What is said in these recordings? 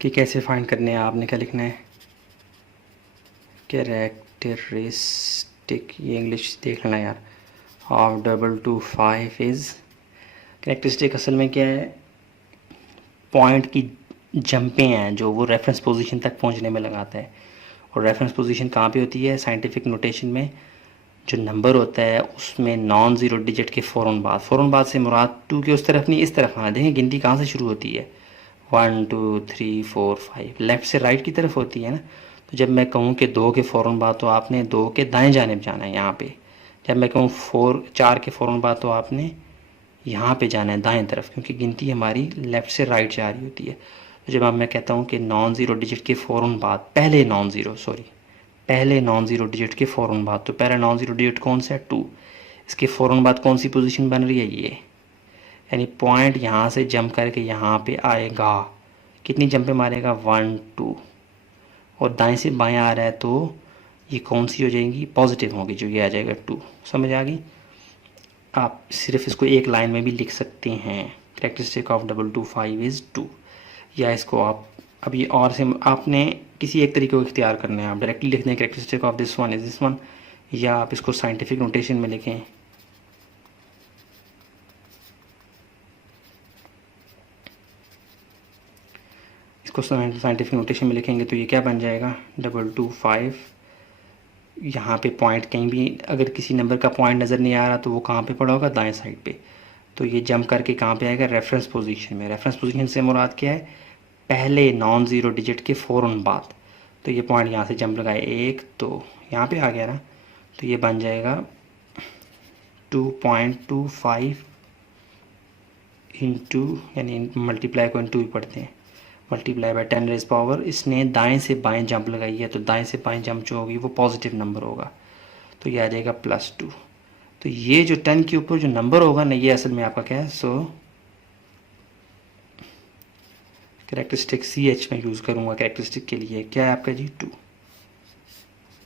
कि कैसे फाइंड करने हैं। आपने क्या लिखना है, कैरेक्टरिस्टिक, ये इंग्लिश देख लेना यार, ऑफ 225 इज़, कैरेक्टरिस्टिक असल में क्या है, पॉइंट की जंपें हैं जो वो रेफरेंस पोजीशन तक पहुंचने में लगाता है। और रेफरेंस पोजीशन कहाँ पे होती है साइंटिफिक नोटेशन में, जो नंबर होता है उसमें नॉन ज़ीरो डिजिट के फ़ौरन बाद से मुराद टू के उस तरफ नहीं इस तरफ आना। देखें गिनती कहाँ से शुरू होती है, 1 2 3 4 5, लेफ़्ट से राइट की तरफ होती है ना। तो जब मैं कहूँ कि 2 के फ़ौरन बाद तो आपने 2 के दाएं जानिब जाना है यहाँ पे। जब मैं कहूँ 4 के फ़ौरन बाद तो आपने यहाँ पे जाना है दाएं तरफ, क्योंकि गिनती हमारी लेफ़्ट से राइट जा रही होती है। तो जब मैं कहता हूँ कि नॉन ज़ीरो डिजिट के फ़ौरन बाद, पहले नॉन ज़ीरो डिजिट के फ़ौरन बाद, तो पहला नॉन ज़ीरो डिजिट कौन सा है, 2। इसके फ़ौरन बाद कौन सी पोजीशन बन रही है, ये, यानी पॉइंट यहाँ से जंप करके यहाँ पे आएगा। कितनी जंपे मारेगा, 1 2, और दाएं से बाएं आ रहा है तो ये कौन सी हो जाएंगी, पॉजिटिव होगी, जो ये आ जाएगा 2। समझ आ गई। आप सिर्फ इसको एक लाइन में भी लिख सकते हैं, कैरेक्टरिस्टिक ऑफ 225 इज़ 2। या इसको आप अभी और से आपने किसी एक तरीके को इख्तियार करना है। आप डायरेक्टली लिख दें characteristic of this one is this one, या आप इसको साइंटिफिक नोटेशन में लिखें। इसको साइंटिफिक नोटेशन में लिखेंगे तो ये क्या बन जाएगा, 225। यहाँ पे पॉइंट कहीं भी अगर किसी नंबर का पॉइंट नज़र नहीं आ रहा तो वो कहाँ पे पड़ा होगा, दाएं साइड पे। तो ये जंप करके कहाँ पे आएगा, रेफरेंस पोजीशन में। रेफरेंस पोजीशन से मुराद क्या है, पहले नॉन ज़ीरो डिजिट के फ़ौरन बाद। तो ये पॉइंट यहाँ से जंप लगाए 1 तो यहाँ पे आ गया ना, तो ये बन जाएगा 2.25 इंटू, यानी मल्टीप्लाई को इंटू ही पढ़ते हैं, मल्टीप्लाई बाय 10 रेज़ पावर। इसने दाएं से बाएं जंप लगाई है तो दाएं से बाएं जंप जो होगी वो पॉजिटिव नंबर होगा, तो ये आ जाएगा +2। तो ये जो 10 के ऊपर जो नंबर होगा ना, ये असल में आपका क्या है, सो कैरेक्टरिस्टिक CH में यूज़ करूँगा कैरेक्टरिस्टिक के लिए, क्या है आपका जी, 2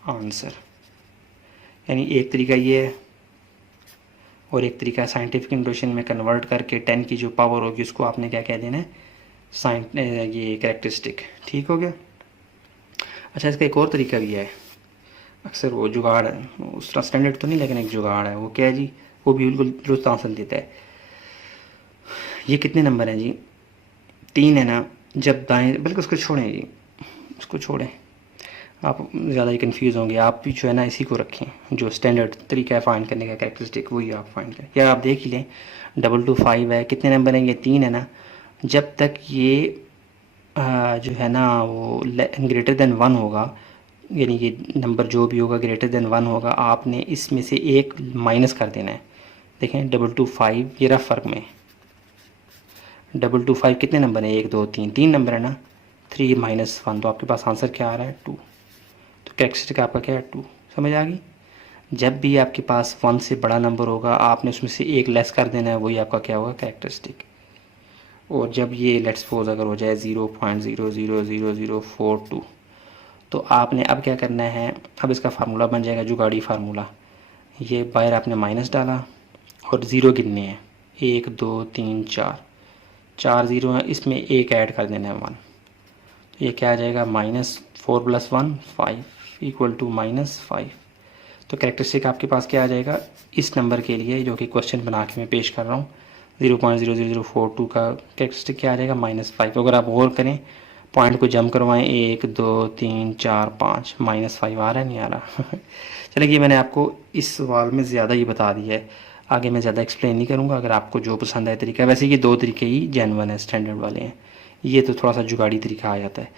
आंसर। यानी एक तरीका ये है, और एक तरीका साइंटिफिक नोटेशन में कन्वर्ट करके 10 की जो पावर होगी उसको आपने क्या कह देना है, ये कैरेक्टरिस्टिक। ठीक हो गया। अच्छा, इसका एक और तरीका भी है, अक्सर वो जुगाड़ है, उस तरह स्टैंडर्ड तो नहीं लेकिन एक जुगाड़ है, वो क्या है जी, वो भी बिल्कुल दुरुस्त आंसर देता है। ये कितने नंबर हैं जी, 3 है ना। जब दाएं, बल्कि उसको छोड़ें जी, उसको छोड़ें, आप ज़्यादा ही कन्फ्यूज़ होंगे। आप भी जो है ना इसी को रखें, जो स्टैंडर्ड तरीका है फाइंड करने का कैरेक्टरिस्टिक, वही आप फाइंड करें। या आप देख ही लें 225 है, कितने नंबर हैं, ये 3 है ना। जब तक ये जो है ना वो ग्रेटर देन 1 होगा, यानी ये नंबर जो भी होगा ग्रेटर देन 1 होगा, आपने इसमें से एक माइनस कर देना है। देखें 225, ये रफ फ़र्क में 225 कितने नंबर हैं, 1 2 3, 3 नंबर है ना, 3 - 1, तो आपके पास आंसर क्या आ रहा है, 2। तो कैरेक्टरिस्टिक आपका क्या है, 2। समझ आ गई। जब भी आपके पास 1 से बड़ा नंबर होगा आपने उसमें से एक लेस कर देना है, वही आपका क्या होगा, कैरेक्टरिस्टिक। और जब ये लेट्स सपोज अगर हो जाए 0.0000042, तो आपने अब क्या करना है, अब इसका फार्मूला बन जाएगा जुगाड़ी फार्मूला। ये बाहर आपने माइनस डाला और ज़ीरो गिनने हैं, 1 2 3 4, 4 ज़ीरो हैं, इसमें एक ऐड कर देना है 1। तो ये क्या आ जाएगा, -4 + 1 5 इक्वल टू -5। तो कैरेक्टरिस्टिक आपके पास क्या आ जाएगा इस नंबर के लिए, जो कि क्वेश्चन बना के मैं पेश कर रहा हूँ, 0.00042 का कैरेक्टरिस्टिक क्या आ जाएगा, -5। अगर आप गौर करें, पॉइंट को जंप करवाएं, 1 2 3 4 5, -5 आ रहा है, नहीं आ रहा। चलिए, ये मैंने आपको इस सवाल में ज़्यादा ही बता दिया है, आगे मैं ज़्यादा एक्सप्लेन नहीं करूँगा। अगर आपको जो पसंद आए तरीका, वैसे ये 2 तरीके ही जेन्युइन है, स्टैंडर्ड वाले हैं, ये तो थोड़ा सा जुगाड़ी तरीका आ जाता है।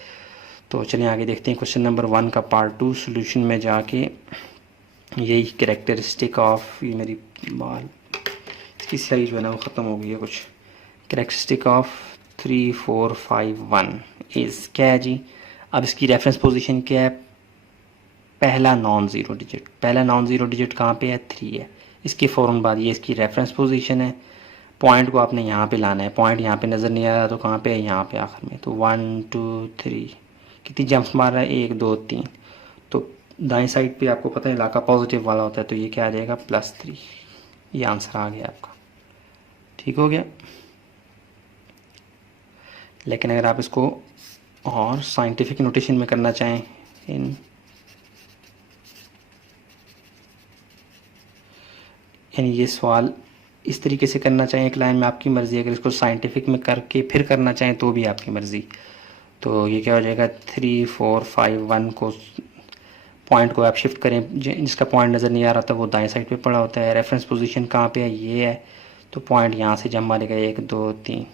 तो चलिए आगे देखते हैं क्वेश्चन नंबर 1 का पार्ट 2 सोल्यूशन में जाके। यही कैरेक्टरिस्टिक ऑफ, ये मेरी बाल इसकी स्याही जो है ना वो ख़त्म हो गई है कुछ। कैरेक्टरिस्टिक ऑफ 3451 इज़ क्या है जी, अब इसकी रेफरेंस पोजीशन क्या है, पहला नॉन ज़ीरो डिजिट, पहला नॉन ज़ीरो डिजिट कहाँ पे है, 3 है। इसके फ़ौरन बाद ये इसकी रेफरेंस पोजीशन है। पॉइंट को आपने यहाँ पे लाना है, पॉइंट यहाँ पे नज़र नहीं आ रहा तो कहाँ पे है, यहाँ पे आखिर में। तो 1 2 3, कितनी जंप्स मार रहा है, 1 2 3। तो दाएं साइड पे आपको पता है इलाका पॉजिटिव वाला होता है, तो ये क्या आ जाएगा, +3। ये आंसर आ गया आपका। ठीक हो गया। लेकिन अगर आप इसको और साइंटिफिक नोटेशन में करना चाहें इन यानी ये सवाल इस तरीके से करना चाहें एक लाइन में, आपकी मर्ज़ी। अगर इसको साइंटिफिक में करके फिर करना चाहें तो भी आपकी मर्ज़ी। तो ये क्या हो जाएगा, 3 4 5 1 को पॉइंट को आप शिफ्ट करें, जिसका पॉइंट नज़र नहीं आ रहा था वो दाएं साइड पे पड़ा होता है। रेफरेंस पोजीशन कहाँ पे है, ये है, तो पॉइंट यहाँ से जब मारेगा 1 2 3,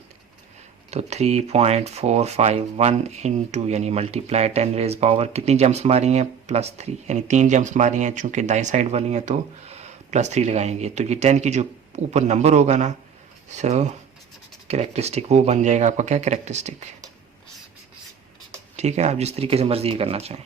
तो 3.451 इंटू यानी मल्टीप्लाई 10 रेज पावर कितनी जंप्स मारी हैं, +3, यानी 3 जंप्स मारी हैं। चूँकि दाएं साइड वाली हैं तो +3 लगाएंगे, तो ये 10 की जो ऊपर नंबर होगा ना, सो कैरेक्टरिस्टिक वो बन जाएगा आपका क्या, कैरेक्टरिस्टिक। ठीक है, आप जिस तरीके से मर्ज़ी करना चाहें।